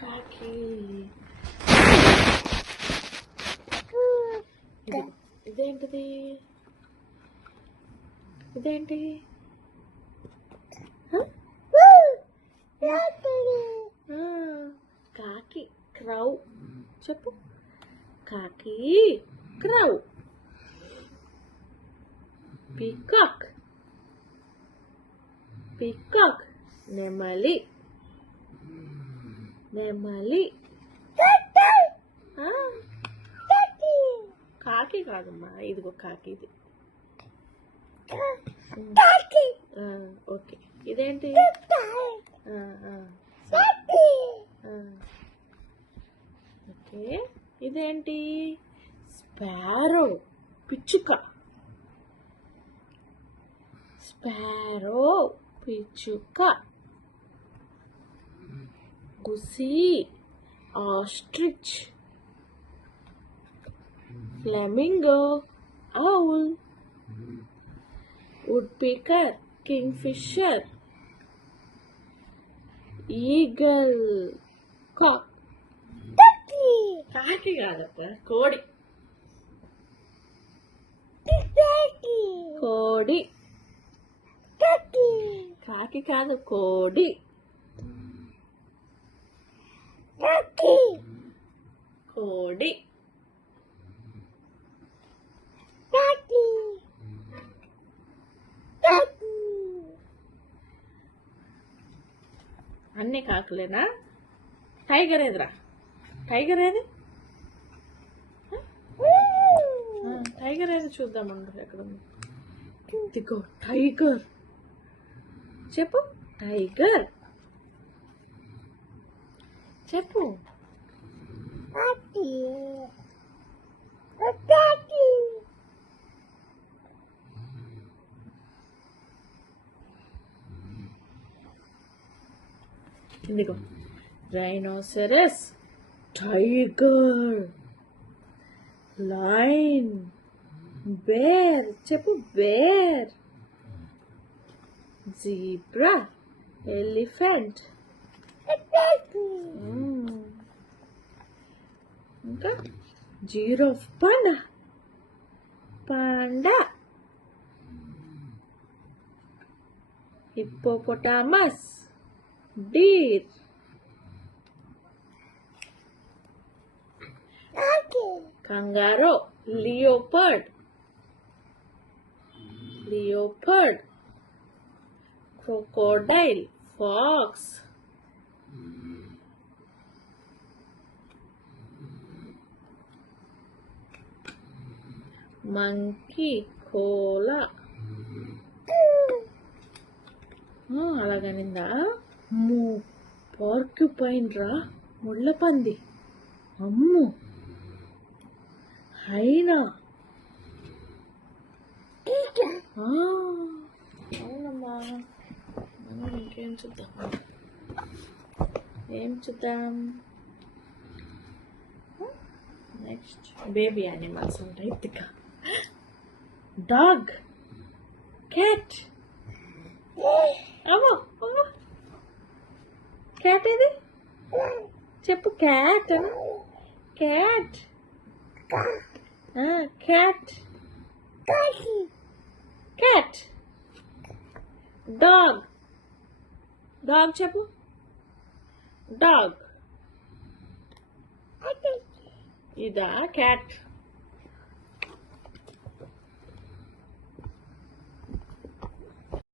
కాకి. ఇదేంటిది? ఇదేంటి? కాకి. క్రౌ. చెప్పు. కాకి క్రౌ. పీకాక్. పీకాక్. నెమలి. నెమలి. కాకి కాదమ్మా, ఇదిగో కాకి. ఇది ఓకే. ఇదేంటి? ఓకే. ఇదేంటి? స్పారో. పిచ్చుక. స్పారో పిచ్చుక. గుసి. ఆస్ట్రిచ్. ఫ్లెమింగో. ఆవుల్. woodpecker. kingfisher. ఈగల్. కాక్. కాకి కాదక్క, కోడి. కోడి. కాకి కాదు, కోడి. కోడి. అన్ని కాకులేనా? టైగర్ ఏదిరా? టైగర్ ఏది? టైగర్ ఏది చూద్దామండి. ఎక్కడ ఉంది? ఇదిగో టైగర్. చెప్పు. టైగర్ చెప్పు. ఇదిగో రైనోసరస్. టైగర్. లయన్. బేర్. చెప్పు. బేర్. జీబ్రా. ఎలిఫెంట్. ఇంకా giraffe. Panda. Panda. Hippopotamus. Deer. Kangaroo. Leopard. Leopard. crocodile. fox. monkey. Koala. అలాగనిందా? పార్క్యూపైన్ రా. ముళ్ళపంది. అమ్ము. హైనా. అవునమ్మా. మనం ఇంకేం చూద్దాం? ఏం చూద్దాం నెక్స్ట్? బేబీ యానిమల్స్ ఉంటాయి. ఇదిగా డాగ్. క్యాట్. అమ్మో అమ్మో. క్యాట్ ఏది? చెప్పు. Cat. Cat. Cat. Cat. Dog. Dog చెప్పు. డాగ్. ఇదా క్యాట్.